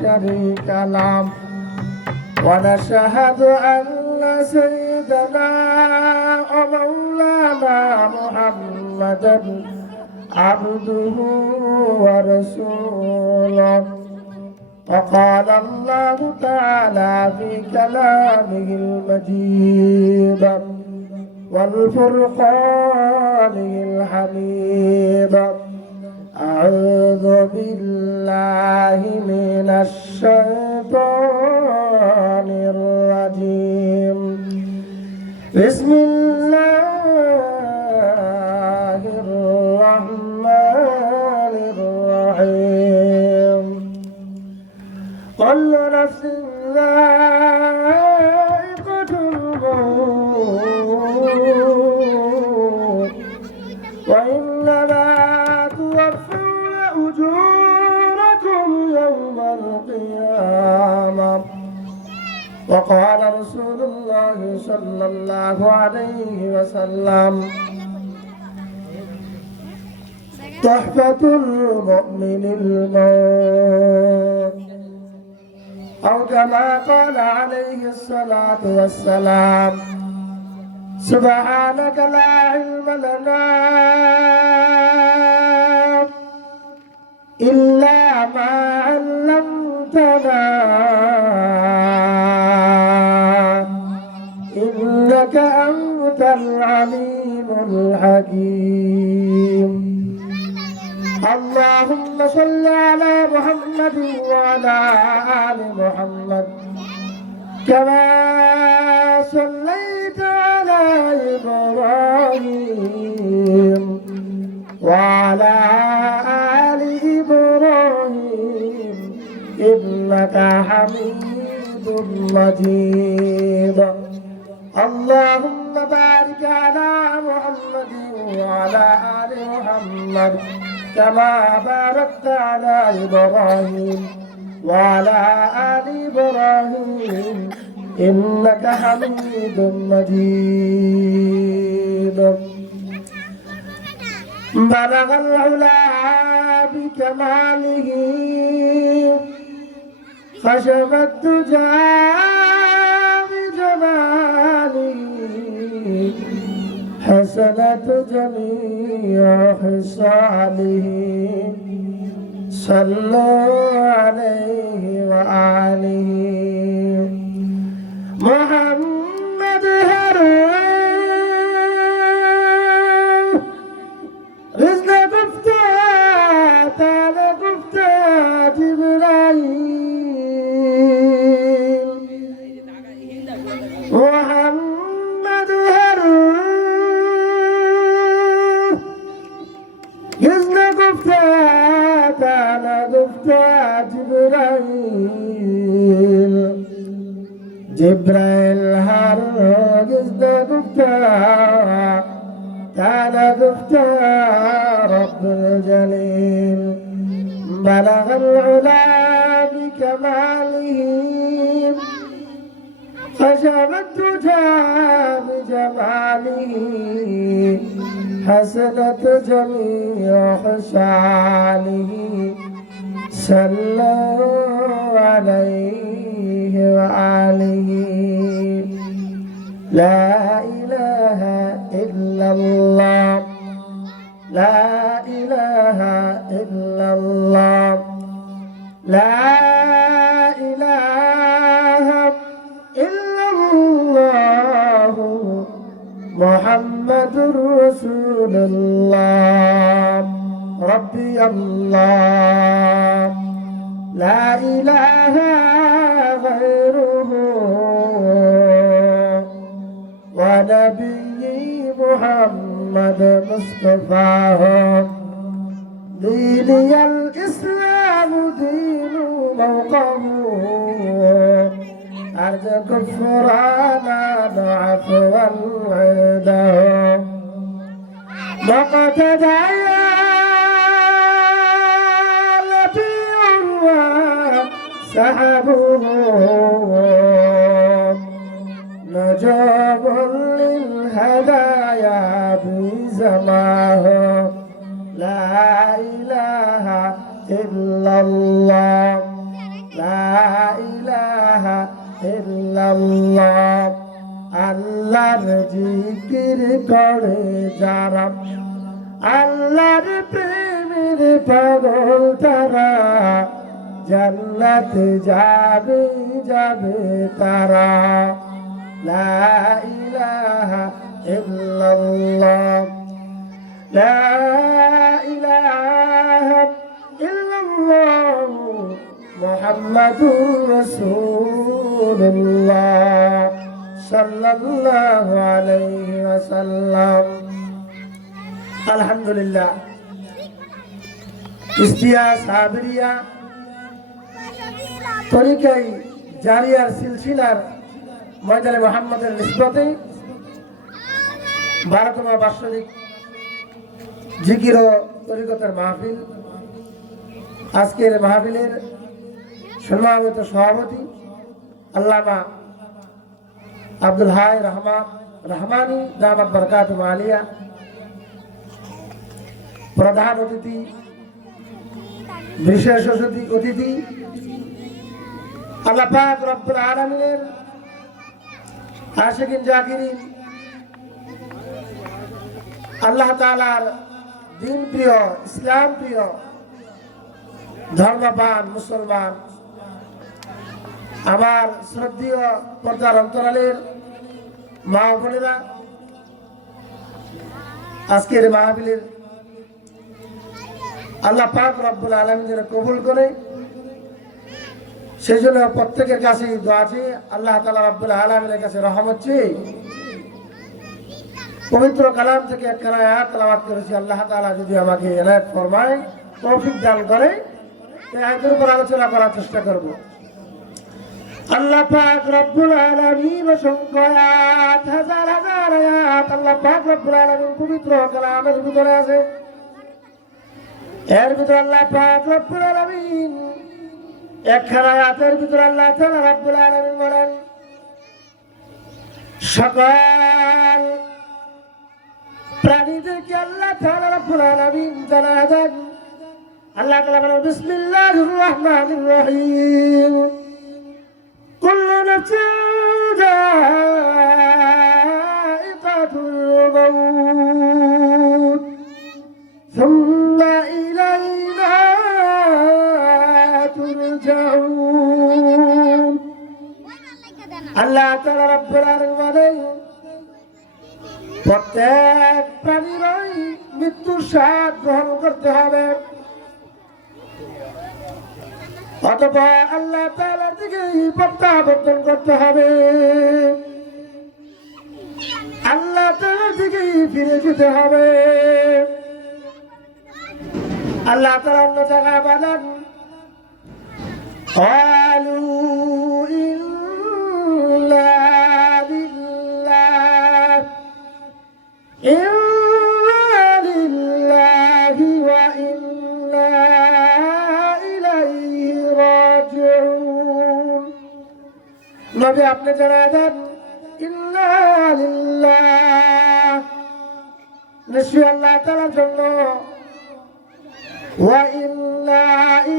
شريك له ونشهد أن سيدنا ومولانا محمدا عبده ورسوله وقال الله تعالى في كلامه المجيد والفرقانه الحميد أعوذ بالله من الشيطان الرجيم بسم الله الرحمن الرحيم كل نفس ذائقة الموت وإنما توفون أجوركم يوم القيامة وقال رسول الله صلى الله عليه وسلم تحفة المؤمن الموت أو كما قال عليه الصلاة والسلام سبحانك لا علم لنا إلا ما علمتنا إنك أنت العليم الحكيم اللهم صل على محمد وعلى آل محمد كما صليت على إبراهيم وعلى آل إبراهيم إنك حميد مجيد اللهم بارك على محمد وعلى آل محمد كما باركت على إبراهيم وعلى آل إبراهيم إنك حميد مجيد بلغ العلا بكماله خشب الدجى بجماله حسنت جميع خصاله صلوا عليه وآله محمد هرون رزق قفتات على قفتات إبراهيم محمد هرون رزق قفتات على قفتات إبراهيم جبرائيل هرقز قفتات على قفتات رب الجليل بلغ العلا بكماله خشب الدجى بجماله حسنت جميع خصاله صلوا عليه وآله لا إله إلا الله لا إله إلا الله لا إله إلا الله محمد رسول الله ربي الله لا إله غيره ونبي محمد مصطفاه ديني الإسلام دين موقعه أرجو كفرانا عفوا عنده مقتدى سحبوه نجاب للهدايا بزماه لا إله إلا الله لا ইল্লাল্লাহ আল্লাহর জিকির করে যারা আল্লাহর প্রেমের পাগল তারা জান্নাতে যাবে যাবে তারা লা ইলাহা ইল্লাল্লাহ লা ইলাহা ইল্লাল্লাহ মুহাম্মাদুর রাসূলুল্লাহ সাল্লাল্লাহু আলাইহি ওয়াসাল্লাম। আলহামদুলিল্লাহ ইস্তিয়া সাবরিয়া তরিকাই জারিয়ার সিলসিলার ময়দানে মুহাম্মাদের নিসবতে 12তম বার্ষিক জিকির ও তরিকতের মাহফিল। আজকের মাহফিলের সম্মানিত সভাপতি আল্লামা আব্দুল হাই রহমানী দামাত বরকাতুহু আলিয়া, প্রধান অতিথি বিশেষ অতিথি আল্লাহ পাক রব্বুল আলামিনের আশিকিন জাকিরিন, আল্লাহ তাআলার দিন প্রিয়, ইসলাম প্রিয়, ধর্মবান মুসলমান, আমার শ্রদ্ধেয় পর্দার অন্তরালের মা ও বোনেরা, আজকের মাহফিলের আল্লাহ পাক রব্বুল আলামিন যেন কবুল করে, সেই জন্য প্রত্যেকের কাছে দোয়া আছে, আল্লাহ তাআলা রব্বুল আলামিনের কাছে রহমত চেয়ে পবিত্র কালাম থেকে একখানা আয়াত তেলাওয়াত করেছি। আল্লাহ তাআলা যদি আমাকে এনায়েত ফরমায়, তৌফিক দান করে, এই আয়াতের উপর আলোচনা করার চেষ্টা করব। আল্লাহ পাক রব্বুল আলামিন অসংখ্য আয়াত, হাজার হাজার আয়াত আল্লাহ পাক রব্বুল আলামিন পবিত্র কালামের ভিতরে আছে। এর ভিতরে আল্লাহ পাক রব্বুল আলামিন একখানা আয়াতের ভিতরে আল্লাহ তাআলা রব্বুল আলামিন বলেন, সকল প্রাণীদেরকে আল্লাহ তাআলা রব্বুল আলামিন জানায় দেন। আল্লাহ তাআলা বলেন, বিসমিল্লাহির রহমানির রহিম, কুল্লু নাফসিন যায়িকাতুল মাউত সুম্মা ইলাইনা তুরজাউন। আল্লাহ তাআলা রব্বুল আলামিন বলেন, প্রত্যেক প্রাণীরই মৃত্যুর স্বাদ গ্রহণ করতে হবে, অথবা আল্লাহ তাআলার দিকে প্রত্যাবর্তন করতে হবে, আল্লাহ তাআলার দিকে ফিরে যেতে হবে। আল্লাহ তাআলা অন্য জায়গায় বলেন, ক্বালু ইন্না লিল্লাহি ওয়া ইন্না ইলাইহি রাজিউন। নবী আপনি জানায় দেন, ইন্না লিল্লাহ, নিশ্চয়ই আল্লাহ তাআলার জন্য, ওয়া ইন্না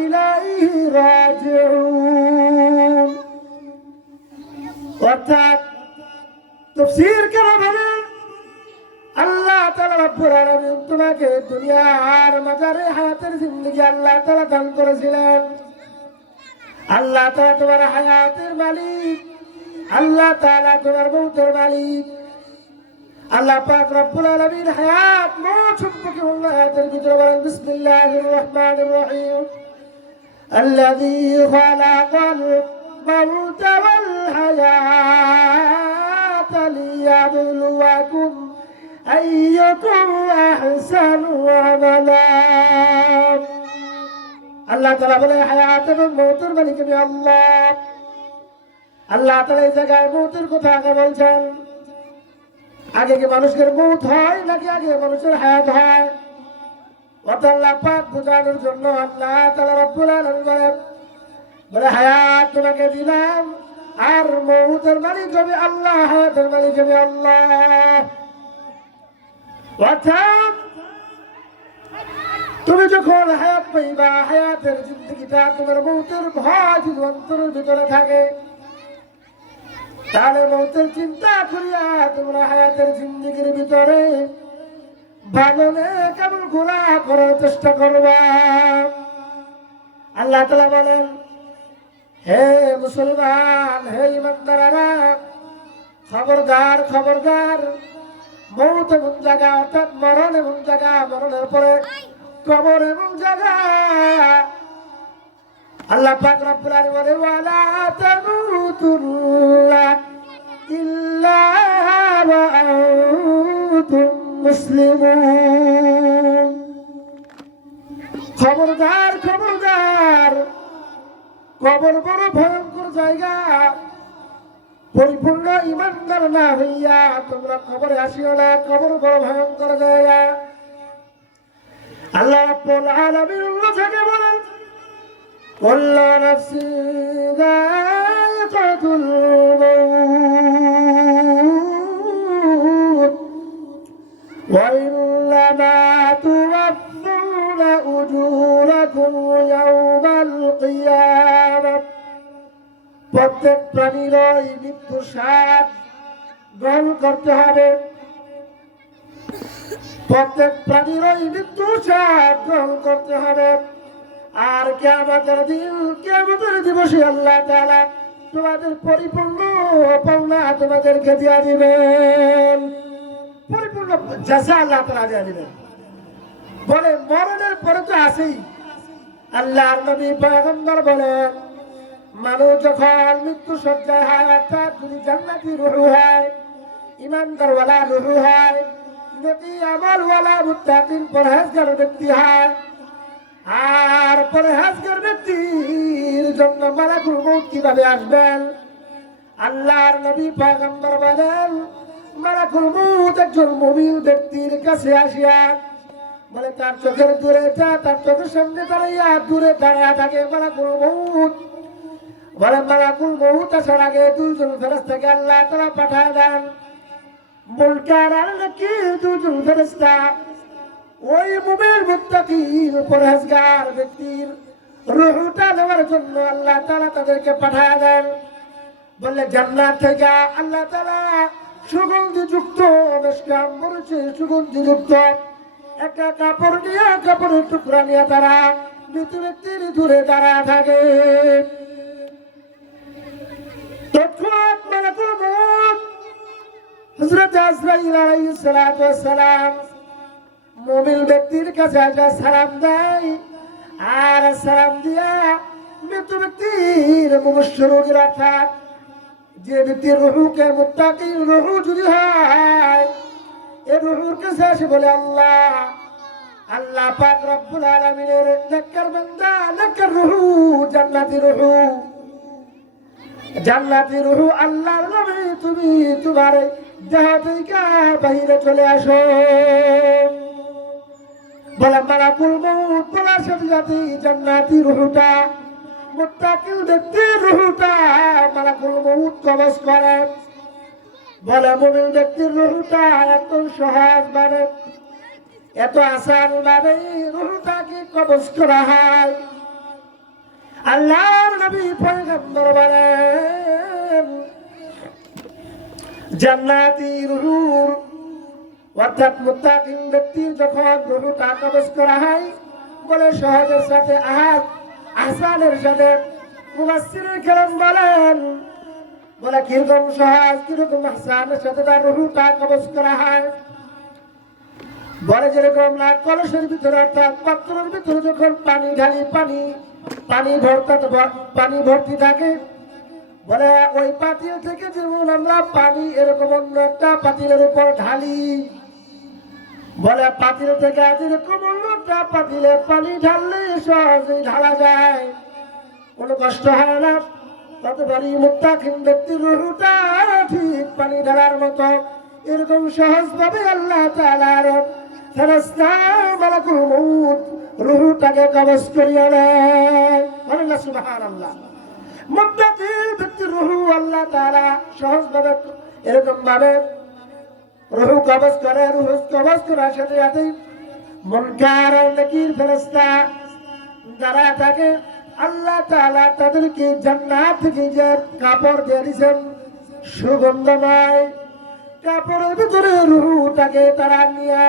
ইলাইহি রাজিউন। অর্থাৎ তাফসীর করে বলেন, আল্লাহ তাআলা রব্বুল আলামিন তোমাকে দুনিয়ার মাঝারে হায়াতের জিন্দেগি আল্লাহ তাআলা দান করেছিলেন। আল্লাহ তাআলা তোমার হায়াতের মালিক, আল্লাহ তাআলা তোমার মৌতের মালিক। আল্লাহ পাক রব্বুল আলামিন হায়াত মওত সম্পর্কে আয়াতের ভিতরে বলেন, বিসমিল্লাহির রহমানির রহিম, আল্লাযী খালাকাল মাউতা ওয়াল হায়াতা লিয়াবলুয়াকুম আইয়ুকুম আহসানু আমালা। আল্লাহ তাআলা বলে, হায়াত এবং মওতের মালিক আমি আল্লাহ। আল্লাহ তাআলা এই জায়গায় মওতের কথা আগে বলছেন। আগে কি মানুষের মওত হয় নাকি আগে মানুষের হায়াত হয়? আল্লাহ পাক বোঝানোর জন্য আল্লাহ তাআলা রব্বুল আলামিন বলে, হায়াত তোমাকে দিলাম, আর মওতের মালিক আমি আল্লাহ, হায়াতের মালিক আমি আল্লাহ। অর্থাৎ তুমি যখন হায়াত পাইবা, হায়াতের জিন্দগিটা তোমার মওতের ভয় যদি অন্তরের ভিতরে থাকে, তাহলে মৌতের চিন্তা করিয়া তোমরা হায়াতের জিন্দেগির ভিতরে ভালো কেমন ঘোরা করার চেষ্টা করবা। আল্লাহ তাআলা বলেন, হে মুসলমান, হে ইমানদারেরা, খবরদার খবরদার, মৌত এমন জায়গা, অর্থাৎ মরণ এমন জায়গা, মরণের পরে কবর এমন জায়গা। আল্লাহ পাক রব্বুল আলামিন বলে, ওয়ালা তামুতুন্না ইল্লা ওয়া আনতুম মুসলিমুন। খবরদার খবরদার, কবর বড় ভয়ঙ্কর জায়গা। পরিপূর্ণ ইমানদার না হইয়া তোমরা কবরে আসিও না, কবর বড় ভয়ঙ্কর জায়গা। আল্লাহ রাব্বুল আলামিন অন্য জায়গায় বলেন, কুল্লু নাফসিন যায়িকাতুল মাউত ওয়া ইন্নামা তুওয়াফফাউনা উজুরাকুম ইয়াওমাল কিয়ামাহ। প্রত্যেক প্রাণীর এই মৃত্যু স্বাদ গ্রহণ করতে হবে, প্রত্যেক প্রাণীর এই মৃত্যু স্বাদ গ্রহণ করতে হবে। আর কিয়ামতের দিবসে আল্লাহ তাআলা তোমাদের পরিপূর্ণ পাওনা তোমাদেরকে দিয়া দিবেন, পরিপূর্ণ জাযা আল্লাহ তাআলা দিয়া দিবেন। বলে মরণের পরে তো আছেই। আল্লাহর নবী পয়গম্বর বলেন, মানুষ যখন মৃত্যু সজ্জায় হয়, অর্থাৎ যদি জান্নাতি রূহ হয়, ইমানদার ওয়ালা রূহ হয়, নেকি আমল ওয়ালা মুত্তাকিন পরহেজগার ব্যক্তি হয়, আর পরহেজগার ব্যক্তির জন্য মালাকুল মউত কিভাবে আসবেন? আল্লাহর নবী পয়গম্বর বলেন, মালাকুল মউত একজন মুমিন ব্যক্তির কাছে আসিয়া বলে, তার চোখের দূরে তার চোখের সামনে দাঁড়াইয়া দূরে দাঁড়ায় থাকে মালাকুল মউত। বলে মালাকুল মউত আসার আগে দুইজন ফেরেশতাকে আল্লাহ তাআলা পাঠায় দেন। মুনকার আর নাকির দুইজন ফেরেশতা ওই মুমিন মুত্তাকির পরহেজগার ব্যক্তির রূহটা নেওয়ার জন্য আল্লাহ তাআলা তাদেরকে পাঠায় দেন। বললে জান্নাত থেকে আল্লাহ তাআলা সুগন্ধিযুক্ত মিশকাম করেছে, সুগন্ধিযুক্ত একটা কাপড় নিয়ে, কাপড়ের টুকরা নিয়ে তারা মৃত ব্যক্তির দূরে দাঁড়ায় থাকে। তৎক্ষণাৎ মালাকুল মউত হযরত আজরাইল আলাইহিস সালাতু ওয়াস সালাম মুমিন ব্যক্তির কাছে আসা সালাম দেয়, আর সালাম দিয়া মৃত ব্যক্তির মুবশশির রোগীর, অর্থাৎ যে ব্যক্তির রূহকে মুত্তাকির রূহ যদি হয়, এই রূহের কাছে এসে বলে, আল্লাহ পাক রব্বুল আলামিনের নেককার বান্দা, নেককার রূহ, জান্নাতি রূহ, জান্নাতি রূহ, আল্লাহর নবী তুমি তোমার দেহ থেকে বাইরে চলে আসো। বলে মালাকুল মউত বলার সাথে সাথে জান্নাতি রূহটা, মুত্তাকিল ব্যক্তির রূহটা মালাকুল মউত কবজ করে। বলে মুমিন ব্যক্তির রূহটা এত সহজ ভাবে, এত আসান ভাবে রূহটাকে কবজ করা হয়। আল্লাহর নবী পয়গম্বর বলেন, জান্নাতি রূহ অর্থাৎ মুত্তাকিন ব্যক্তির যখন রূহটা কবজ করা হয়, বলে সহজের সাথে আহসানের সাথে মুফাসসিরুল কিরাম বলেন, বলে কিরকম সহজ, কিরকম আহসানের সাথে তার রূহটা কবজ করা হয়। বলে যেরকম না কলসের ভিতরে, অর্থাৎ পাত্রের ভিতরে যখন পানি ঢালি, পানি ভর্তি থাকে, বলে ওই পাতিল থেকে যেমন আমরা পানি এরকম অন্য একটা পাতিলের উপর ঢালি, বলে পাতিল থেকে যেরকম অন্য একটা পাতিলে পানি ঢাললে সহজেই ঢালা যায়, কোনো কষ্ট হয় না। ততবারই মুত্তাকিন ব্যক্তির রূহটা ঠিক পানি ঢালার মতো এরকম সহজ ভাবে আল্লাহ তাআলার ফেরেশতা মালাকুল মউত রূহটাকে কবজ করিয়া নেয়। আল্লাহ সুবহানাল্লাহ। মুত্তাকিন ব্যক্তির রূহ আল্লাহ তাআলা সহজ ভাবে এরকম ভাবে রূহ কবজ করে। রূহ কবজ করার সাথে সাথে মুনকার আর নাকির ফেরেশতা যারা থাকে, আল্লাহ তাআলা তাদেরকে জান্নাত থেকে যে কাপড় দিয়ে দিয়েছেন, সুগন্ধময় কাপড়ের ভিতরে রুহুটাকে তারা নিয়ে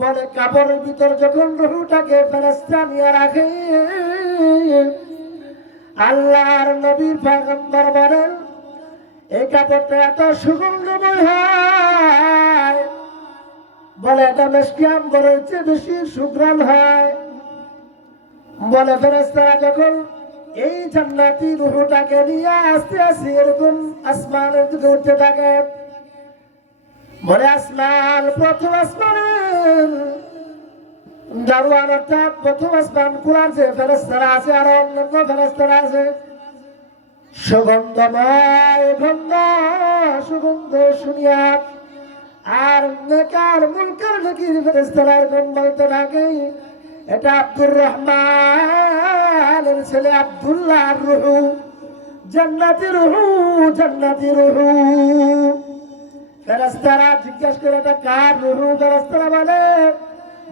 বলে, কাপড়ের ভিতর যখন রুহুটাকে ফেরেশতা নিয়ে রাখে, আল্লাহর নবীর পয়গম্বর বলেন এই কাপড়টা এত সুগন্ধময় হয়, বলে এটা মিষ্টি আম্বরের চেয়ে বেশি সুঘ্রাণ হয়। বলে ফেরেশতারা যখন এই জান্নাতি রূহটাকে নিয়ে আস্তে আস্তে এরকম আসমানের দিকে উঠতে থাকে, বলে আসমান, প্রথম আসমানের দারোয়ান অর্থাৎ প্রথম আসমান খোলার যে ফেরেশতারা আছে আর অন্যান্য ফেরেশতারা আছে, সুগন্ধময় গন্ধ সুগন্ধ শুনিয়া আর নেকার মুনকার নাকির ফেরেশতারা এরকম বলতে থাকে, এটা আব্দুর রহমানের ছেলে আব্দুল্লাহর রূহ, জান্নাতি রূহ, জান্নাতি রূহ। ফেরেশতারা জিজ্ঞাসা করে এটা কার রূহ? ফেরেশতারা বলে,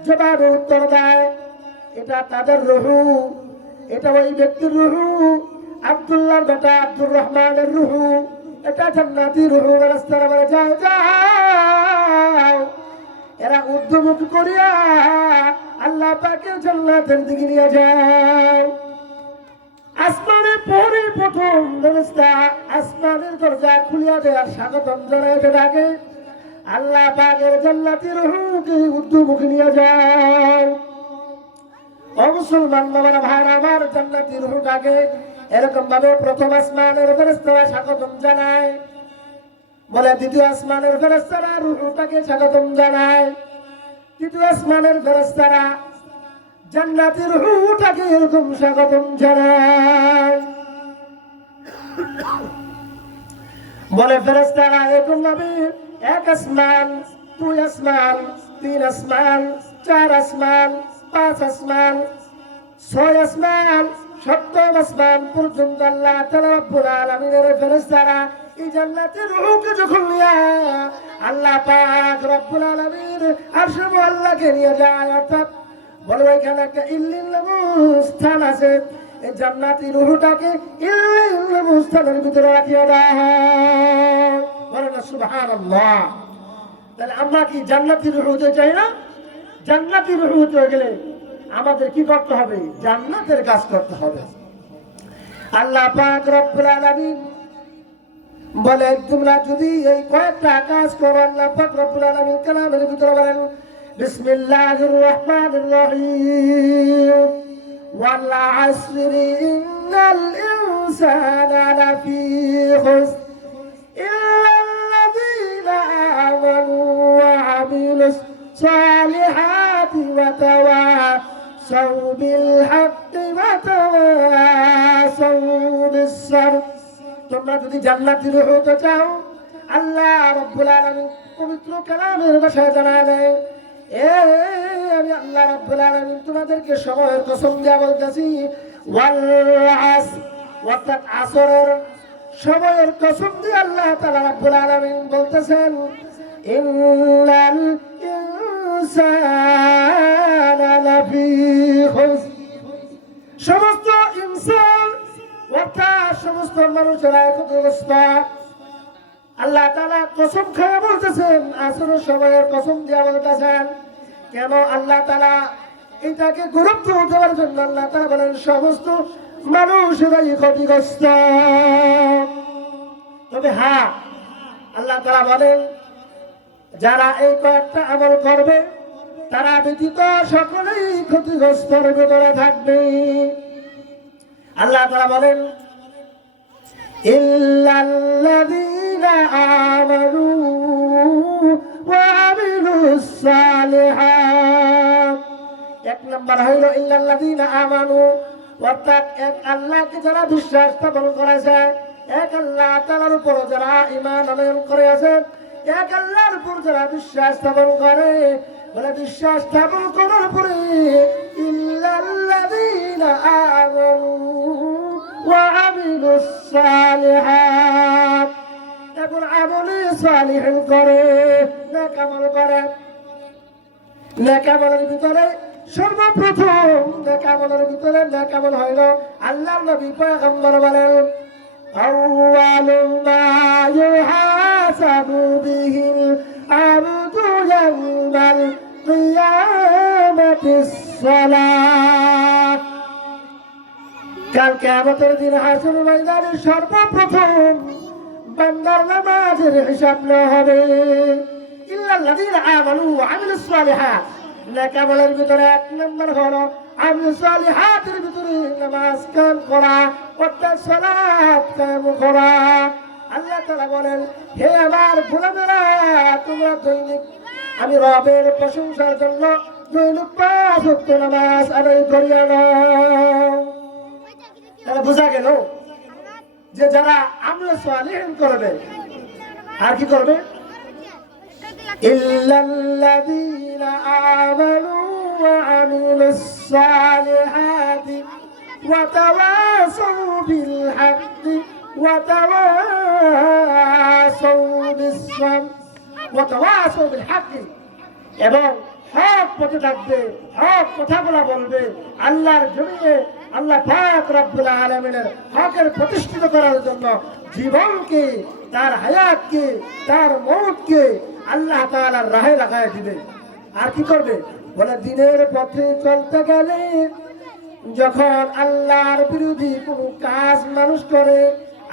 জবাবে উত্তর দেয় এটা তাদের রূহ, এটা ওই ব্যক্তির রূহ, আব্দুল্লাহর বেটা আব্দুর রহমানের রূহ, এটা জান্নাতি রূহ। ফেরেশতারা বলে যাও যাও, এরা উদ্যমুখ করিয়া আল্লাহ পাকের জান্নাতের দিকে নিয়ে যাও। আসমানে পরে প্রথম ফেরেশতা আসমানের দরজা খুলিয়া দেওয়ার স্বাগতম জানাইতে থাকে, আল্লাহ পাকের জান্নাতি রূহকে উদ্যমুখ নিয়ে যাও। ও মুসলমান বাবারা, ভাইরা আমার, জান্নাতি রূহটাকে এরকম ভাবে প্রথম আসমানের ফেরেশতারা স্বাগতম জানায়, বলে দ্বিতীয় আসমানের ফেরেশতারা রূহটাকে স্বাগতম জানায়, তৃতীয় আসমানের ফেরেশতারা জান্নাতি রূহটাকে এরকম স্বাগতম জানায়। বলে ফেরেশতারা এরকম ভাবে এক আসমান, দুই আসমান, তিন আসমান, চার আসমান, পাঁচ আসমান, ছয় আসমান, সপ্তম আসমান পর্যন্ত আল্লাহ তাআলা রব্বুল আলামিনের ফেরেশতারা এই জান্নাতের রূহকে যখন নিয়ে আল্লাহ পাক রব্বুল আলামিন আরশে মুআল্লাকে নিয়ে যায়, অর্থাৎ বলে এখানে একটা ইল্লিল স্থান আছে, এই জান্নাতি রূহটাকে ইল্লিল স্থানের ভিতরে রাখিয়া দেওয়া হয়। বলেন সুবহানাল্লাহ। তাহলে আমরা কি জান্নাতি রূহ হতে চাই না? জান্নাতি রূহ হতে গেলে আমাদের কি করতে হবে? জান্নাতের কাজ করতে হবে। আল্লাহ পাক রব্বুল আলামিন বলে তোমরা যদি এই কয়েকটা কাজ করো, আল্লাহ পাক রব্বুল আলামিন কালামের ভিতরে বলেন বিসমিল্লাহির রাহমানির রহিম ওয়াল আসরি ইন্নাল ইনসানা লাফি খুসর ইল্লাল্লাযীনা আমানু ওয়া আমিলুস সালিহাতি ওয়া তাওয়াসাউ বিল হাক্কি ওয়া তাওয়াসাউ বিস সাবর। তোমরা যদি জান্নাতি রূহ হতে চাও, আল্লাহ রাব্বুল আলামিন পবিত্র কালামের ভাষায় জানায় দেয়, আমি আল্লাহ রাব্বুল আলামিন তোমাদেরকে সময়ের কসম দিয়ে বলতেছি, ওয়াল আসর, অর্থাৎ আসরের সময়ের কসম দিয়ে আল্লাহ তাআলা রাব্বুল আলামিন বলতেছেন, ইন্নাল ইনসানা লাফি খুসর। সমস্ত ইনসান অর্থাৎ সমস্ত মানুষেরা ক্ষতিগ্রস্ত। আল্লাহ তাআলা কসম খেয়ে বলতেছেন, আসরের সময়ের কসম দিয়ে বলতেছেন। কেন? আল্লাহ তাআলা এটাকে গুরুত্ব দেওয়ার জন্য আল্লাহ তাআলা বলেন সমস্ত মানুষেরাই ক্ষতিগ্রস্ত। তবে হ্যাঁ, আল্লাহ তাআলা বলেন যারা এই কয়েকটা আমল করবে তারা ব্যতীত সকলেই ক্ষতিগ্রস্তের ভিতরে থাকবে। আল্লাহ তাআলা বলেন ইল্লাল্লাযীনা আমানু ওয়া আমিলুস সালিহাত। এক নম্বর হইল ইল্লাল্লাযীনা আমানু, অর্থাৎ এক আল্লাহকে যারা বিশ্বাস স্থাপন করেছে, এক আল্লাহ তাআলার উপর যারা ঈমান আনয়ন করে আছে, এক আল্লাহর উপর যারা বিশ্বাস স্থাপন করে, বলে বিশ্বাস স্থাপন করার পরে ইল্লাল্লাযীনা আমানু ওয়া আমিলুস সালিহাত, এখন আমলে সালিহ করে, নেক আমল করে। নেক আমলের ভিতরে সর্বপ্রথম নেক আমলের ভিতরে নেক আমল হইল আল্লাহর নবী পয়গম্বর বলেন আউয়ালু মা ইউহাসাবু বিহিল আবদু ইয়াওমাল কিয়ামাতিস সালাত। কাল কিয়ামতের দিন হাসর ময়দানে সর্বপ্রথম বান্দার নামাজের হিসাব নেওয়া হবে। ইল্লাল্লাযীনা আমানু ওয়া আমিলুস সালিহাত, নেক আমলের ভিতরে এক নম্বর হলো আমিলুস সালিহাতের ভিতরে নামাজ কায়েম করা, অর্থাৎ সালাত কায়েম করা। আল্লাহ তাআলা বলেন, হে আমার গোলামেরা, তোমরা দৈনিক আমি রবের প্রশংসার জন্য দৈনিক 5 ওয়াক্ত নামাজ আদায় করিয়া নাও। তাহলে বোঝা গেল যে যারা আমলে সালিহিন করবে আর কি করবে, ইল্লাল্লাযীনা আমানু ওয়া আমিলুস সালিহাতি ওয়া তাওয়াসাউ বিল হাক্কি ওয়া তাওয়াসাউ বিস সাবর ওয়া তাওয়াসাউ বিল হাক্কি, এবং হক পথে থাকবে, হক কথাগুলো বলবে। আল্লাহর জমিনে আল্লাহ পাক রব্বুল আলামিনের হকের প্রতিষ্ঠিত করার জন্য জীবনকে, তার হায়াতকে, তার মওতকে আল্লাহ তাআলার রাহে লাগায় দিবে। আর কি করবে বলে, দিনের পথে চলতে গেলে যখন আল্লাহর বিরোধী কোনো কাজ মানুষ করে,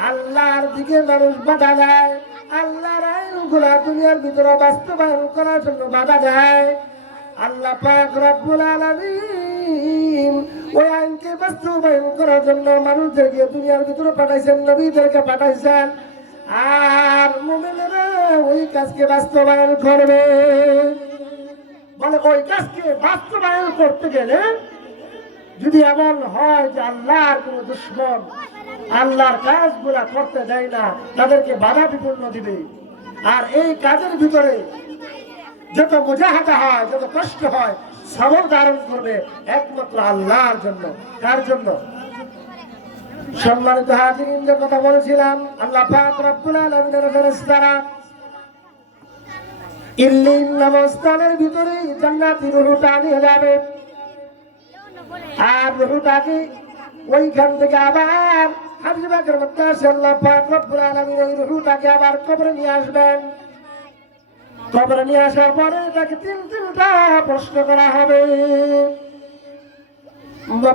আল্লাহর দিকে মানুষ বাধা দেয়, আল্লাহর আইনগুলা দুনিয়ার ভিতরে বাস্তবায়ন করার জন্য বাধা দেয়, আল্লাহ পাক রব্বুল আলামিন ওই আইনকে বাস্তবায়ন করার জন্য মানুষদেরকে দুনিয়ার ভিতরে পাঠাইছেন, নবীদেরকে পাঠাইছেন। আর মুমিনেরা ওই কাজকে বাস্তবায়ন করবে। বলে ওই কাজকে বাস্তবায়ন করতে গেলে যদি এমন হয় যে আল্লাহর কোনো দুশমন আল্লাহর কাজগুলা করতে দেয় না, তাদেরকে বাধা বিপন্ন দিবে। আর এই কাজের ভিতরে যত মুজাহাদা হয়, যত কষ্ট হয়, সবর ধারণ করবে একমাত্র আল্লাহর জন্য। কার জন্য? সম্মানিত হাজিরিন, যে কথা বলেছিলাম, আল্লাহ পাক রব্বুল আলামিনের ফেরেশতারা ইল্লিন নামক স্থানের ভিতরে জান্নাতি রূহটা নিয়ে যাবে। আর রূহটাকে ওইখান থেকে আবার হাবিবাকের মধ্যে আল্লাহ পাক রব্বুল আলামিন ওই রূহটাকে আবার কবরে নিয়ে আসবেন। কবরে নিয়ে আসার পরে তাকে তিনটা প্রশ্ন করা হবে।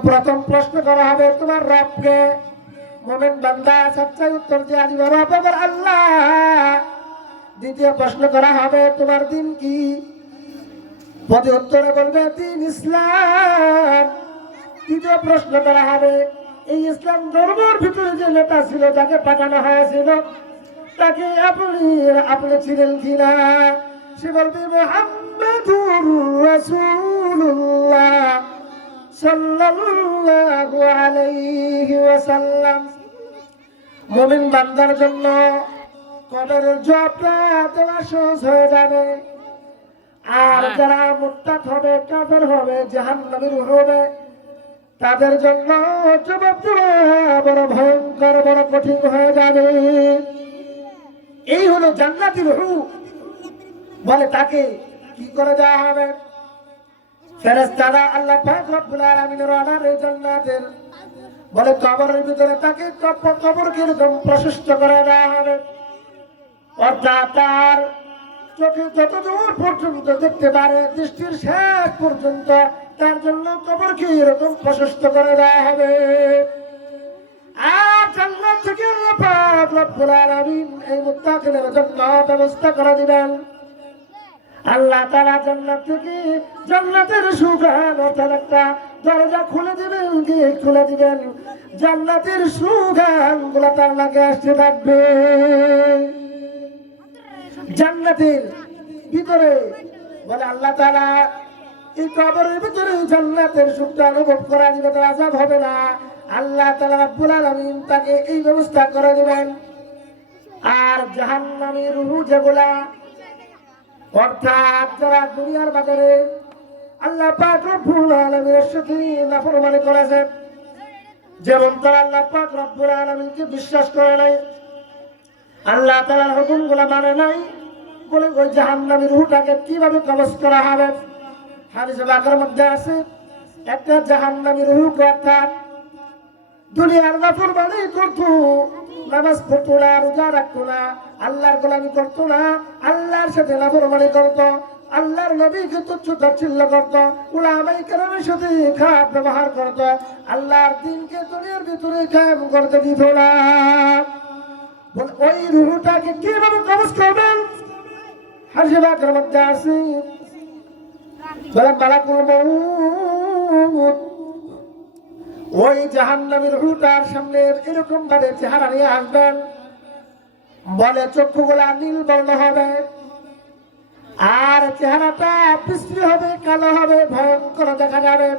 প্রথম প্রশ্ন করা হবে তোমার রবকে। মুমিন বান্দা সবচেয়ে উত্তর দিয়ে দিবে রব আমার আল্লাহ। দ্বিতীয় প্রশ্ন করা হবে তোমার দিন কি? প্রতি উত্তরে বলবে দিন ইসলাম। তৃতীয় প্রশ্ন করা হবে এই ইসলাম ধর্মের ভিতরে যে নেতা ছিল, যাকে পাঠানো হয়েছিল, তাকে আপনি ছিলেন কিনা? সে বলবে মুহাম্মাদুর রাসূলুল্লাহ সাল্লাল্লাহু আলাইহি ওয়াসাল্লাম। মুমিন বান্দার জন্য কবরের জবাবটা দেওয়া সহজ হয়ে যাবে। আর যারা মুরতাদ হবে, কাফের হবে, জাহান্নামী হবে, তাদের জন্য জবাব দেওয়া বড় ভয়ঙ্কর, বড় কঠিন হয়ে যাবে। এই হলো জান্নাতি রূহ। বলে তাকে কি করে দেওয়া হবে? ফেরেশতারা আল্লাহ পাক রব্বুল আলামিনের অর্ডারে জান্নাতের বলে কবরের ভিতরে তাকে কবরকে এরকম প্রশস্ত করে দেওয়া হবে। অর্থাৎ তার চোখে যত দূর পর্যন্ত দেখতে পারে, দৃষ্টির শেষ পর্যন্ত তার জন্য কবরকে এরকম প্রশস্ত করে দেওয়া হবে। আর জান্নাত থেকে আল্লাহ পাক রব্বুল আলামিন এই মুত্তাকিনের জন্য ব্যবস্থা করে দিবেন। আল্লাহ তাআলা জান্নাত থেকে জান্নাতের সুঘ্রাণ অর্থাৎ একটা দরজা খুলে দিবেন, গেট খুলে দিবেন। জান্নাতের সুঘ্রাণ গুলা তার লাগে আসতে থাকবে। জান্নাতের ভিতরে বলে আল্লাহ তাআলা এই কবরের ভিতরে জান্নাতের সুখটা অনুভব করা দিবে, তার আযাব হবে না। আল্লাহ তাআলা রব্বুল আলামিন তাকে এই ব্যবস্থা করে দিবেন। আর জাহান্নামী রূহ যেগুলা, অর্থাৎ যারা দুনিয়ার বাজারে আল্লাহ পাক রব্বুল আলামিনের সাথে নাফরমানি করেছে, যেমন তারা আল্লাহ পাক রব্বুল আলামিনকে বিশ্বাস করে নাই, আল্লাহ তাআলার হুকুমগুলো মানে নাই, বলে ওই জাহান্নামী রূহটাকে কিভাবে কবজ করা হবে? হাদিসে পাকের মধ্যে আছে একটা জাহান্নামী রূহ, অর্থাৎ দুনিয়ার নাফরমানি করত, নামাজ পড়তো না, রোজা রাখতো না, আল্লাহর গোলামি করতো না, আল্লাহর সাথে নাফরমানি করতো, আল্লাহর নবীকে তুচ্ছ তাচ্ছিল্য করতো, উলামায়ে কেরামের সাথে খারাপ ব্যবহার করতো, আল্লাহর দ্বীনকে দুনিয়ার ভিতরে কায়েম করতে দিত না। ওই রূহটাকে কিভাবে কবজ করবেন? হাদিসে পাকের মধ্যে আছে বলে মালাকুল মউত ওই জাহান্নামীর রূহটার সামনে এরকম ভাবে চেহারা নিয়ে আসবেন, বলে চক্ষুগুলা নীল বর্ণ হবে, আর চেহারাটা বিশ্রী হবে, কালো হবে, ভয়ঙ্কর দেখা যাবে।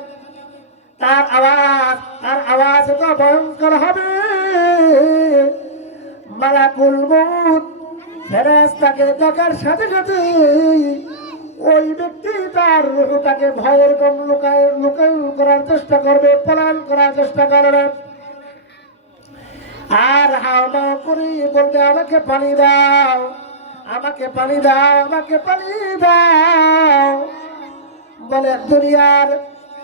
তার আওয়াজ তো ভয়ঙ্কর হবে। মালাকুল মউত ফেরেশতাকে দেখার সাথে সাথে ওই ব্যক্তি তার রূহটাকে ভয়ের কম লুকায় করার চেষ্টা করবে, পলায়ন করার চেষ্টা করবে, আর হাওয়া করে বলবে আমাকে পানি দাও, আমাকে পানি দাও, আমাকে পানি দাও। বলে দুনিয়ার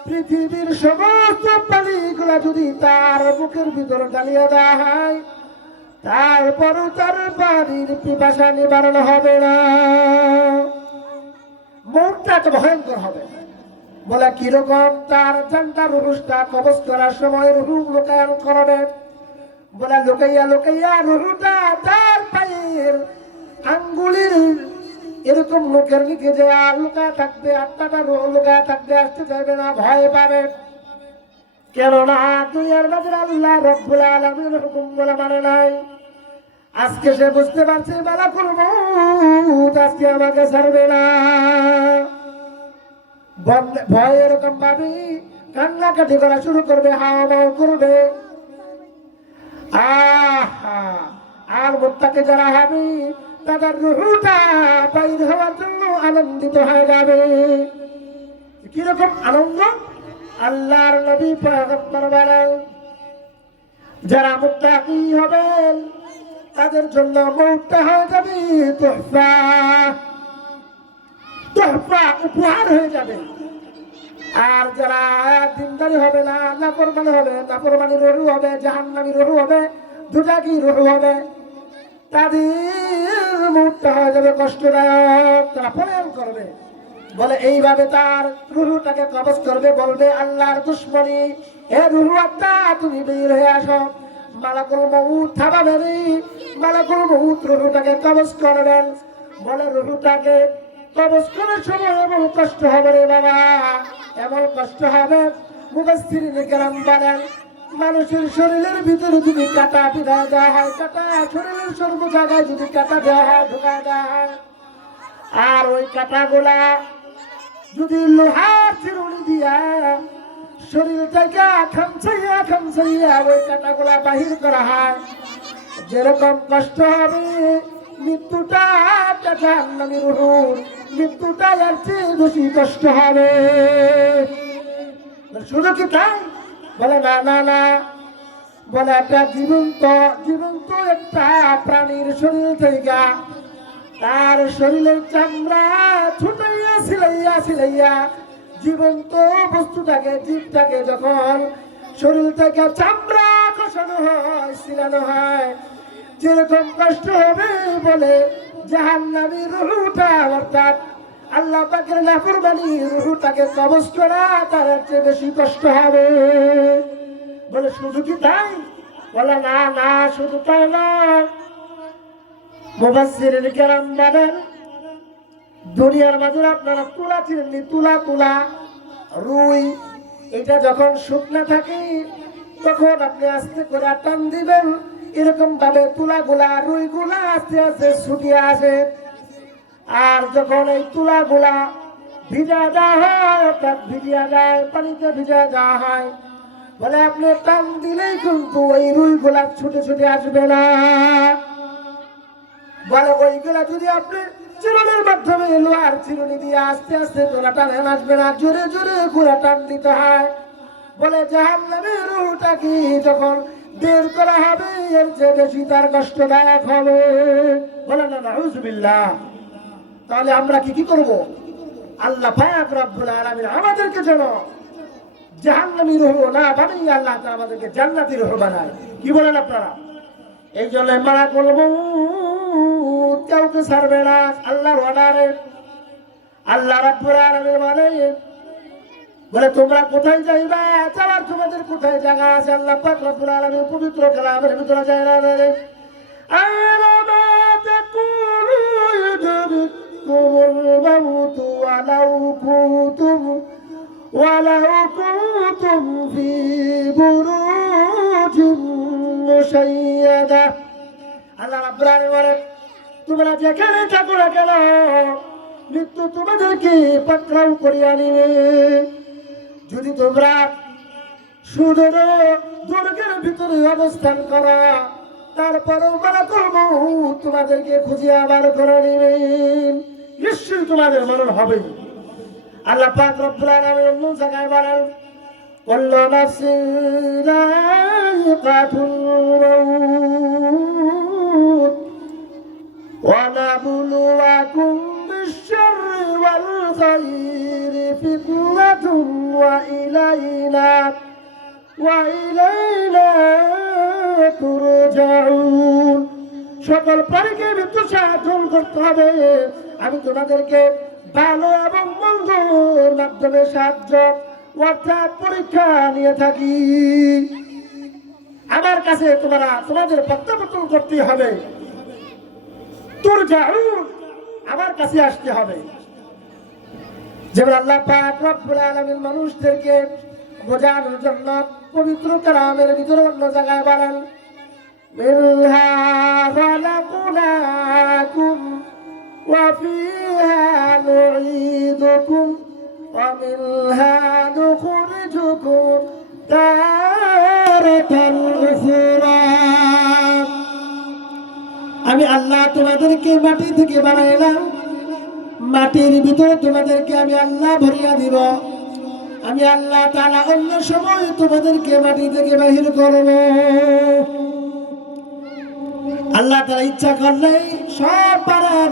পৃথিবীর সমস্ত পানিগুলা যদি তার মুখের ভিতরে ঢালিয়ে দেওয়া হয়, তারপরও তার পানির পিপাসা নিবারণ হবে না। মনটা তো ভয়ঙ্কর হবে। বলে কিরকম? তার জানটা রুহুটা কবজ করার সময় রুহু লোকায়ন করবে। বলে লুকাইয়া লুকাইয়া রুহুটা তার পায়ের আঙ্গুলির এরকম মুখের নিচে যে লুকায় থাকবে, আত্মাটা লুকায় থাকবে, আসতে চাইবে না, ভয় পাবে। কেননা দুনিয়ার মাঝে আল্লাহ রব্বুল আলামিনের হুকুম বলে মানে নাই। আজকে সে বুঝতে পারছে মালাকুল মউত আজকে আমাকে ছাড়বে না। ভয় এরকম ভাবে কান্নাকাটি করা শুরু করবে, হাওয়া মাও করবে। আর মোত্তাকি যারা হবে তাদের রূহটা বাইর হওয়ার জন্য আনন্দিত হয়ে যাবে। কিরকম আনন্দ? আল্লাহর নবী পয়গম্বর বলেন যারা মুত্তাকি হবেন তাদের জন্য মউতটা হয়ে যাবে তোহফা, তোহফা উপহার হয়ে যাবে। আর যারা দিনদারি হবে না, নাফরমানি হবে, নাফরমানি রুহু হবে, জাহান্নামী রুহু হবে, দুটাকি রুহু হবে, তাদের মউতটা হয়ে যাবে কষ্টদায়ক, তারা পলায়ন করবে। বলে এইভাবে তার রুহুটাকে কবজ করবে, বলবে আল্লাহর দুশমনী, হে রুহু আত্মা তুমি বের হয়ে আসো। মালাকুল মউত থামাবে রে, মালাকুল মউত রুহুটাকে কবজ করবেন। বলে রুহুটাকে কবজ করার সময় এমন কষ্ট হবে রে বাবা, এমন কষ্ট হবে। মুফাসসিরিনে কেরাম বলেন মানুষের শরীরের ভিতরে যদি কাটা বিঁধা দেওয়া হয়, কাটা শরীরের সর্ব জায়গায় যদি কাটা দেওয়া হয়, ঢুকা দেওয়া হয়, আর ওই কাটাগুলা যদি লোহার চিরুনি দিয়া শরীর থেকে খামছাইয়া খামছাইয়া ওই কাটাগুলা বাহির করা হয়, যেরকম কষ্ট হবে মৃত্যুটা জাহান্নামী রুহুর মৃত্যুটা এর চেয়ে বেশি কষ্ট হবে। শুধু কি তাই? বলে না না না, বলে একটা জীবন্ত একটা প্রাণীর শরীর থেকে তার শরীরের চামড়া ছুটাইয়া সিলাইয়া জীবন্ত বস্তুটাকে, জীবটাকে যখন শরীর থেকে চামড়া খসানো হয়, সিলানো হয়, যেরকম কষ্ট হবে বলে জাহান্নামী রুহুটা অর্থাৎ আল্লাহ পাকের নাফরমানি রুহুটাকে কবজ করা তার চেয়ে বেশি কষ্ট হবে। বলে শুধু কি তাই? বলে না না, শুধু তাই না। মুফাসসিরিনে কেরাম বলেন দুনিয়ার মাঝে আপনারা তুলা চিনেননি, তুলা রুই, এটা যখন শুকনা থাকে তখন আপনি আস্তে করে টান দিবেন, এরকম ভাবে তুলাগুলা রুইগুলা আস্তে আস্তে ছুটিয়ে আসে। আর যখন এই তুলাগুলা ভিজা দেওয়া হয়, অর্থাৎ ভিজিয়া যায়, পানিতে ভিজা দেওয়া হয়, বলে আপনি টান দিলেই কিন্তু ওই রুইগুলা ছুটে ছুটে আসবে না। বলে ওইগুলা যদি আপনি চিরুনির মাধ্যমে লোহার চিরুনি দিয়ে আস্তে আস্তে গোলা টানে আসবে না, জোরে জোরে গোলা টান দিতে হয়। বলে জাহান্নামের রুহটা কি যখন বের করা হবে এর চেয়ে বেশি তার কষ্টদায়ক হবে। বলে না নাউযুবিল্লাহ। তাহলে আমরা কি করব? আল্লাহ পাক রব্বুল আলামিন আমাদেরকে যেন জাহান্নামী রুহ না বানিয়ে আল্লাহ তাআলা আমাদেরকে জান্নাতি রুহ বানায়। কি বলেন আপনারা? এই জন্য মারা করবো কাউকে ছাড়বে না আল্লাহর অর্ডারে। আল্লাহ রাব্বুল আলামিন বলে তোমরা কোথায় যাইবা, যাওয়ার তোমাদের কোথায় জায়গা আছে? আল্লাহ পাক রব্বুল আলামিন পবিত্র কালামের ভিতরে যায় না রে আলামা তাকুলু ইউদরিকুমুল মাউতু ওয়ালাউ কুনতুম ফি বুরুজিন মুশাইয়াদা। আল্লাহ রাব্বুল আলামিন বলে তোমরা যেখানে থাকো না কেন মৃত্যু তোমাদেরকে পাকড়াও করিয়া নিবে। যদি তোমরা সুদূর দুর্গের ভিতরে অবস্থান করা, তারপরেও মালাকুল মউত তোমাদেরকে খুঁজিয়া বার করে নিবেন, নিশ্চয়ই তোমাদের মরণ হবে। আল্লাহ পাক রব্বুল আলামিন অন্য জায়গায় বলেন কুল্লু নাফসিন যায়িকাতুল মাউত ওয়া নাবলুয়াকুম বিশ-শাররি ওয়াল খায়রি ফিতনাতুন ওয়া ইলাইনা তুরজাউন। সকল প্রাণীকে মৃত্যু সাধন করতে হবে। আমি তোমাদেরকে ভালো এবং মন্দর মাধ্যমে সাহায্য অর্থাৎ পরীক্ষা নিয়ে থাকি। আমার কাছে তোমাদের প্রত্যাবর্তন করতে হবে, তুরজাউন, আমার কাছে আসতে হবে। যেমন আল্লাহ পাক রব্বুল আলামিন মানুষদেরকে বোঝানোর জন্য পবিত্র কালামের ভিতরে অন্য জায়গায় বলেন মিনহা খালাকনাকুম ওয়া ফিহা নুঈদুকুম ওয়া মিনহা নুখরিজুকুম তারাতান উখরা। আমি আল্লাহ তোমাদেরকে মাটি থেকে বানাইলাম, মাটির ভিতরে তোমাদেরকে আমি আল্লাহ ভরিয়া দিব। আমি আল্লাহ তাআলা অন্য সময় তোমাদেরকে মাটি থেকে বাহির করব। আল্লাহ তাআলা ইচ্ছা করলে সব পারেন।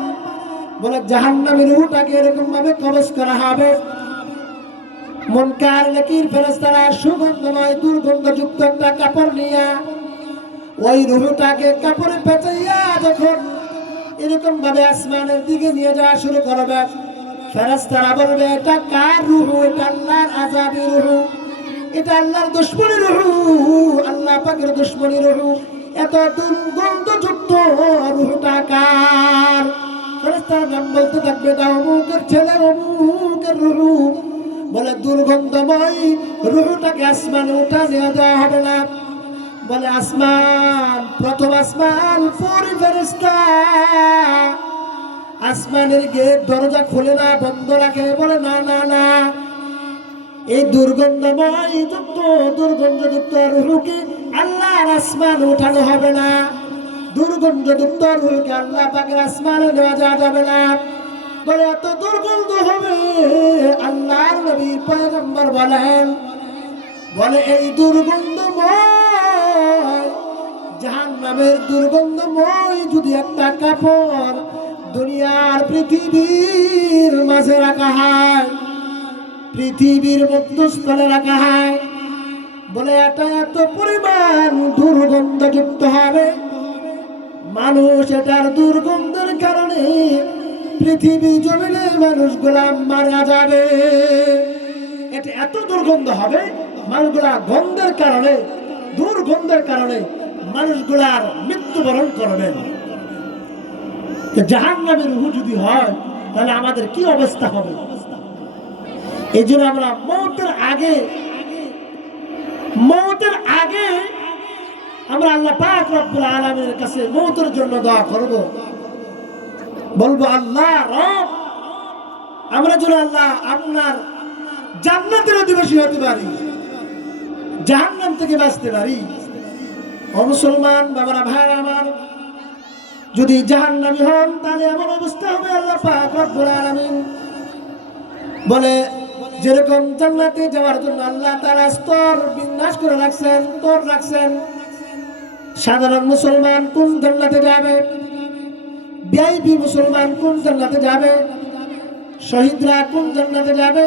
বলে জাহান্নামের রূহটাকে এরকম ভাবে কবজ করা হবে, মুনকার নাকির ফেরেশতারা সুগন্ধময় দুর্গন্ধযুক্ত একটা কাপড় নিয়ে ওই রূহটাকে কাপড়ে পেঁচাইয়া যখন এরকম ভাবে আসমানের দিকে নিয়ে যাওয়া শুরু করবে, ফেরেশতারা বলবে এটা কার রূহ? এটা আল্লাহর আযাবী রূহ, এটা আল্লাহর দুশমনের রূহ, আল্লাহ পাকের দুশমনের রূহ। এত দুর্গন্ধযুক্ত রূহটা কার? ফেরেশতারা নাম বলতে থাকবে এটা অমুকের ছেলে, অমুকের রূহ। বলে দুর্গন্ধময় রূহটাকে আসমানে উঠা নিয়ে যাওয়া হবে না। বলে আসমান, প্রথম আসমান পরি ফেরেশতা আসমানের গেট দরজা খুলে না, বন্ধ রাখে। বলে না না না, এই দুর্গন্ধময় দুর্গন্ধযুক্ত রূহকে আল্লাহর আসমান উঠানো হবে না। দুর্গন্ধযুক্ত রূহকে আল্লাহ পাকের আসমানে নেওয়া যাবে না। বলে এত দুর্গন্ধ হবে। আল্লাহর নবী পয়গম্বর বলেন, বলে এই দুর্গন্ধময় জাহান্নামের দুর্গন্ধময় যদি একটা কাপড় দুনিয়ার পৃথিবীর মাঝে রাখা হয়, পৃথিবীর মধ্যস্থলে রাখা হয়, বলে এটা এত পরিমাণ দুর্গন্ধযুক্ত হবে, মানুষ এটার দুর্গন্ধের কারণে পৃথিবী জমিনে মানুষগুলা মারা যাবে। এটা এত দুর্গন্ধ হবে, মানুষগুলা গন্ধের কারণে, দুর্গন্ধের কারণে মানুষগুলার মৃত্যুবরণ করবেন। জাহান্নামের রূহ যদি হয় তাহলে আমাদের কি অবস্থা হবে? এই জন্য আমরা মওতের আগে আমরা আল্লাহ পাক রব্বুল আলামিনের কাছে মওতের জন্য দোয়া করব, বলবো আল্লাহ রব আমরা যেন আল্লাহ আপনার জান্নাতের অধিবাসী হতে পারি, জাহান্নাম থেকে বাঁচতে পারি। ও মুসলমান বাবারা, ভাইরা আমার, যদি জাহান্নামী হন তাহলে এমন অবস্থা হবে আল্লাহ পাক রব্বুল আলামিন বলে যেরকম জান্নাতে যাওয়ার জন্য আল্লাহ তাআলা স্তর বিন্যাস করে রাখছেন, তোর রাখছেন। সাধারণ মুসলমান কোন জান্নাতে যাবে, ভিআইপি মুসলমান কোন জান্নাতে যাবে, শহীদরা কোন জান্নাতে যাবে,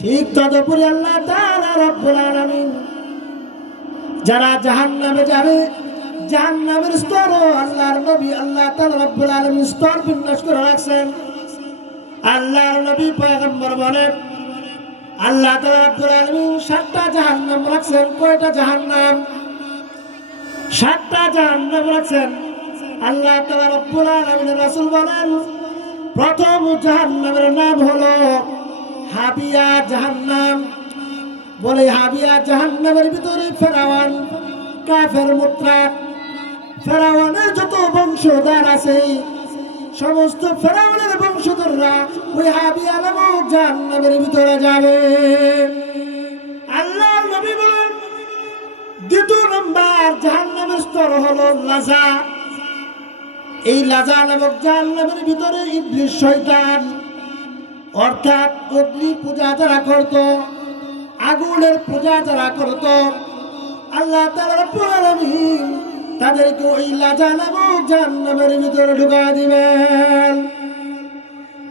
ঠিক তদুপরি আল্লাহ তাআলা রব্বুল আলামিন যারা জাহান্নামে যাবে, জাহান্নামের স্তরও আল্লাহর নবী আল্লাহ তাআলা রব্বুল আলামিন স্তর বিন্যাস করে রাখছেন। আল্লাহর নবী পয়গম্বর বলেন আল্লাহ তাআলা রব্বুল আলামিন 7টা জাহান্নাম রাখছেন। কয়টা জাহান্নাম? 7টা জাহান্নাম রাখছেন। আল্লাহ তাআলা রব্বুল আলামিনের রাসূল বলেন প্রথম জাহান্নামের নাম হলো হাবিয়া জাহান্নাম। বলে হাবিয়া জাহান্নামের ভিতরে ফেরাউন, কাফের, মুত্রাক, ফেরাউনের যত বংশধর আছে সমস্ত ফেরাউনের বংশধররা ওই হাবিয়া নামক জাহান্নামের ভিতরে যাবে। আল্লাহর নবী বলেন দ্বিতীয় নম্বর জাহান্নামের স্তর হলো লাজা। এই লাজা নামক জাহান্নামের ভিতরে ইবলিস, শয়তান, অর্থাৎ অগ্নি পূজা যারা করত, আগুনের পূজা যারা করত, আল্লাহ তাআলা রব্বুল আলামিন তাদেরকে ওই লাজা নামক জাহান্নামের ভিতরে ঢুকায় দিবেন।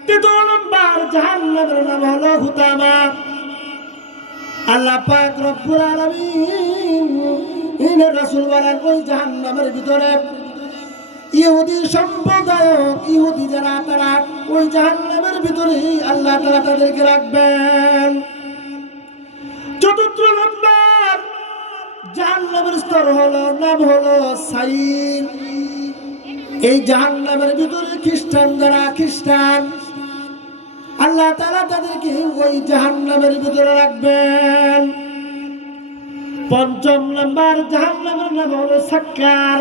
তৃতীয় নম্বর জাহান্নামের নাম হলো হুতামা। আল্লাহ পাক রব্বুল আলামিন রাসূল বলেন ওই জাহান্নামের ভিতরে ইহুদি সম্প্রদায়, ইহুদি যারা তারা ওই জাহান্নামের ভিতরে আল্লাহ তাআলা তাদেরকে রাখবেন। চতুর্থ নম্বর জাহান্নামের স্তর হলো নাম হলো সাইর। এই জাহান্নামের ভিতরে খ্রিস্টান যারা খ্রিস্টান আল্লাহ তাআলা তাদেরকে ওই জাহান্নামের ভিতরে রাখবেন। পঞ্চম নম্বর জাহান্নামের নাম হলো সাক্কার।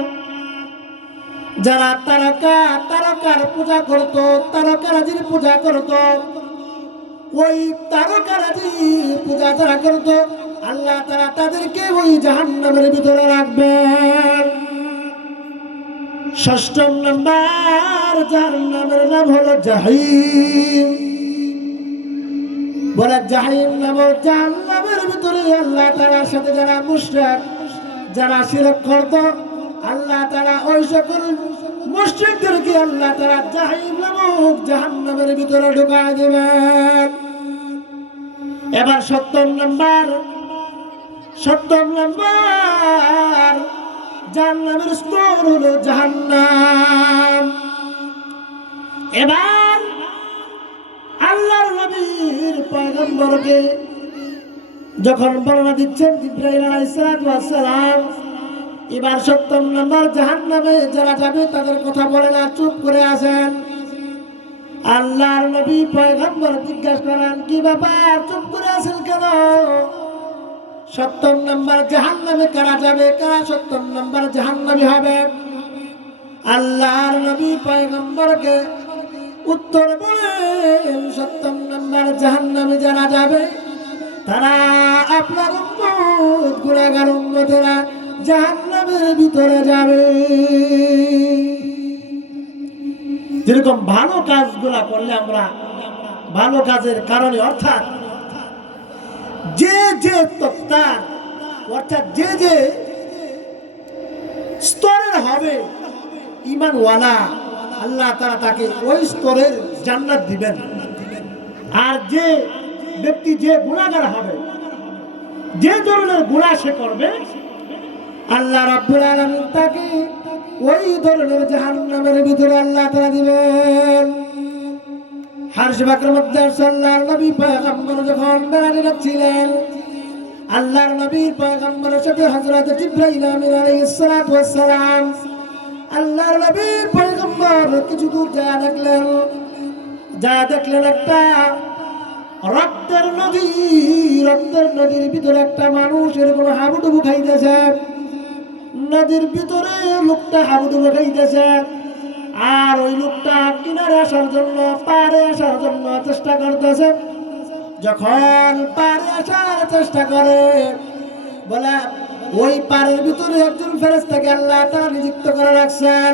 যারা তারকার পূজা করত, তারকারাজির পূজা করত, ওই তারকারাজির পূজা যারা করত আল্লাহ তাআলা তাদেরকে ওই জাহান্নামের ভিতরে রাখবেন। ষষ্ঠম নম্বর জাহান্নামের নাম হলো জাহিম। বলে জাহিম নামক জাহান্নামের ভিতরে আল্লাহ তাআলার সাথে যারা মুশরিক, যারা শিরক করত আল্লাহ তাআলা ওই সকল মুশরিকদেরকে আল্লাহ তাআলা জাহিম নামক জাহান্নামের ভিতরে ঢুকায় দেবেন। এবার সপ্তম নম্বর জাহান্নামের স্তর হলো জাহান্নাম। এবার আল্লাহর নবীর পয়গম্বরকে যখন বর্ণনা দিচ্ছেন জিবরাইল আলাইহিস সালাম, এবার সপ্তম নম্বর জাহান্নামে যারা যাবে তাদের কথা বলে না, চুপ করে আছেন। আল্লাহর নবী পয়গম্বর জিজ্ঞাসা করেন কি ব্যাপার, চুপ করে আছেন কেন? সপ্তম নম্বর জাহান্নামে কারা যাবে, কারা সপ্তম নম্বর জাহান্নামী হবে? আল্লাহর নবী পয়গম্বরকে উত্তর বলেন সপ্তম নম্বর জাহান্নামে যারা যাবে তারা আপনার উম্মত, গুনাহগার উম্মতেরা জাহান্নামের ভিতরে যাবে। যেরকম ভালো কাজগুলা করলে আমরা ভালো কাজের কারণে, অর্থাৎ যে যে তক্তা, অর্থাৎ যে যে স্তরের হবে ঈমানওয়ালা আল্লাহ তাআলা তাকে ওই স্তরের জান্নাত দিবেন। আর যে ব্যক্তি যে গুনাহগার হবে, যে ধরনের গুনাহ সে করবে আল্লাহ রাব্বুল আলামিন তাকে ওই ধরনের জাহান্নামের ভিতরে আল্লাহ তাআলা দিবেন। হারশ বাকর মধ্যে আল্লাহর নবী পয়গম্বর যখন বেড়াতে যাচ্ছিলেন আল্লাহর নবী পয়গম্বরের সাথে হযরত জিবরাইল আমিন আলাইহিস সালাতু ওয়াস সালাম, আল্লাহর নবী পয়গম্বর কিছু দূর যা দেখলেন একটা রক্তের নদীর ভিতরে একটা মানুষ এরকম হাবুডুবু খাইতেছে। নদীর ভিতরে লোকটা হাবুডুবু খাইতেছে, আর ওই লোকটা কিনারে আসার জন্য, পারে আসার জন্য চেষ্টা করতেছে। যখন পারে আসার চেষ্টা করে বলে ওই পারের ভিতরে একজন ফেরেশতাকে আল্লাহ তাআলা নিযুক্ত করে রাখছেন।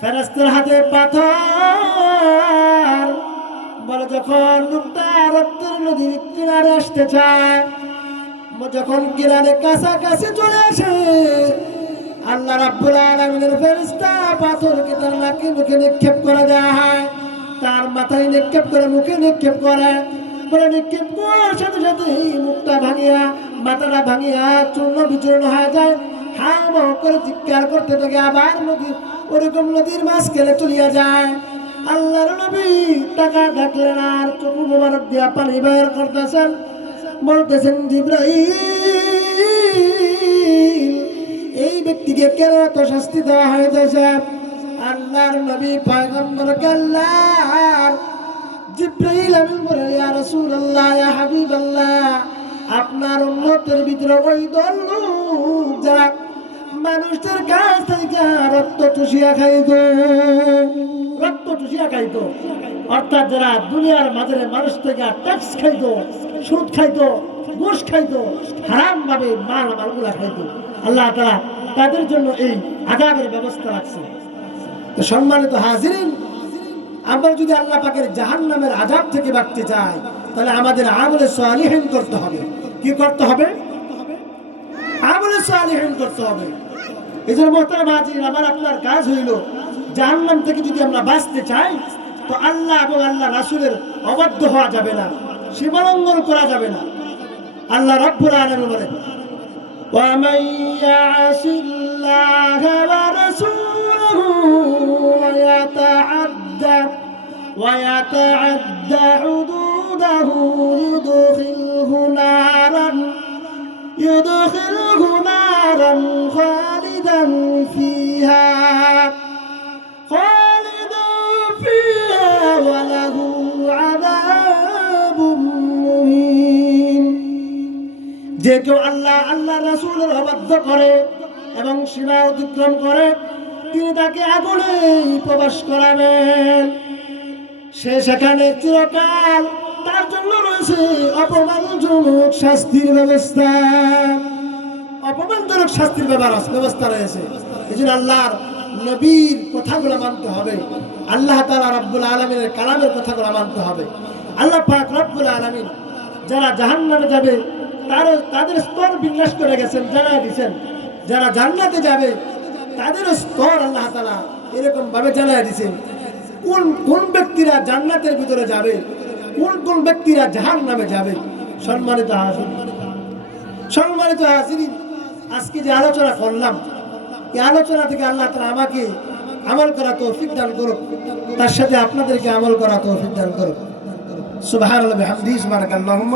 ফেরেশতার হাতে পাথর। বলে যখন লোকটা রক্তের নদীর কিনারে আসতে চায়, যখন কিনারে কাছাকাছি চলে আসে আল্লাহ রাব্বুল আলামিনের ফেরেশতা পাথরকে তার নাকে মুখে নিক্ষেপ করে দেওয়া হয়, তার মাথায় নিক্ষেপ করে, মুখে নিক্ষেপ করে। বলে নিক্ষেপ করার সাথে সাথে মুখটা ভাঙিয়া, মাথাটা ভাঙিয়া চূর্ণ বিচূর্ণ হয়ে যায়। হাঁ মাহ করে চিৎকার করতে থাকে, আবার নদী ওরকম নদীর মাঝখানে চলিয়া যায়। আল্লাহর নবী টাকা ডাকলেন আর চোখু মোবারক দিয়া পানি বের করতেছেন, বলতেছেন জিবরাইল, এই ব্যক্তিকে কেন এত শাস্তি দেওয়া হইতেছে? আল্লাহর নবী পয়গম্বরকে আল্লাহর জিবরাইল আমিন বলে, ইয়া রাসূলুল্লাহ, ইয়া হাবিবাল্লাহ, আপনার উম্মতের ভিতরে ওই দল লোক যারা মানুষের কাছ থেকে রক্ত চুষিয়া খাইতো, রক্ত চুষিয়া খাইতো, অর্থাৎ যারা দুনিয়ার মাঝে মানুষ থেকে ট্যাক্স খাইতো, সুদ খাইতো, ঘুষ খাইতো, হারাম ভাবে মালগুলা খাইতো, আল্লাহ তাআলা তাদের জন্য এই আযাবের ব্যবস্থা রাখছে। তো সম্মানিত হাজিরিন, আমরা যদি আল্লাহ পাকের জাহান্নামের আযাব থেকে বাঁচতে চাই, তাহলে আমাদের আমলে সালিহিন করতে হবে। কি করতে হবে? আমলে সালিহিন করতে হবে। এই জন্য মোহতারাম হাজিরিন, আমার আপনার কাজ হইল, জাহান্নাম থেকে যদি আমরা বাঁচতে চাই, তো আল্লাহ এবং আল্লাহ রাসূলের অবাধ্য হওয়া যাবে না, সীমালঙ্ঘন করা যাবে না। আল্লাহ রাব্বুল আলামিন বলেন, ومن يعص الله ورسوله ويتعدى حدوده يدخله نارا خالدا فيها وله عذاب مهين। যে কেউ আল্লাহ আল্লাহ রাসূলের অবাধ্য করে এবং সীমা অতিক্রম করে, তিনি তাকে আগুনে প্রবেশ করাবেন, সে সেখানে চিরকাল তার জন্য রয়েছে অপমানজনক শাস্তির ব্যবস্থা। অপমানজনক শাস্তির ব্যবস্থা রয়েছে। এই জন্য আল্লাহর নবীর কথাগুলো মানতে হবে, আল্লাহ তাআলা রাব্বুল আলামিনের কালামের কথাগুলো মানতে হবে। আল্লাহ পাক রব্বুল আলামিন যারা জাহান্নামে যাবে তাদের স্তর বিন্যাস করে গেছেন, জানাই দিয়েছেন। যারা জান্নাতে যাবে তাদের স্তর আল্লাহ তাআলা এরকম ভাবে জানাই দিয়েছেন, কোন কোন ব্যক্তিরা জান্নাতের ভিতরে যাবে, কোন কোন ব্যক্তিরা জাহান্নামে যাবে। সম্মানিত হাজিরিন, আজকে যে আলোচনা করলাম, এই আলোচনা থেকে আল্লাহ তাআলা আমাকে আমল করা তৌফিক দান করুক, তার সাথে আপনাদেরকে আমল করা তৌফিক দান করুক। সুবহানাল্লাহি ওয়া বিহামদিহি, সুবহানাকাল্লাহুম্মা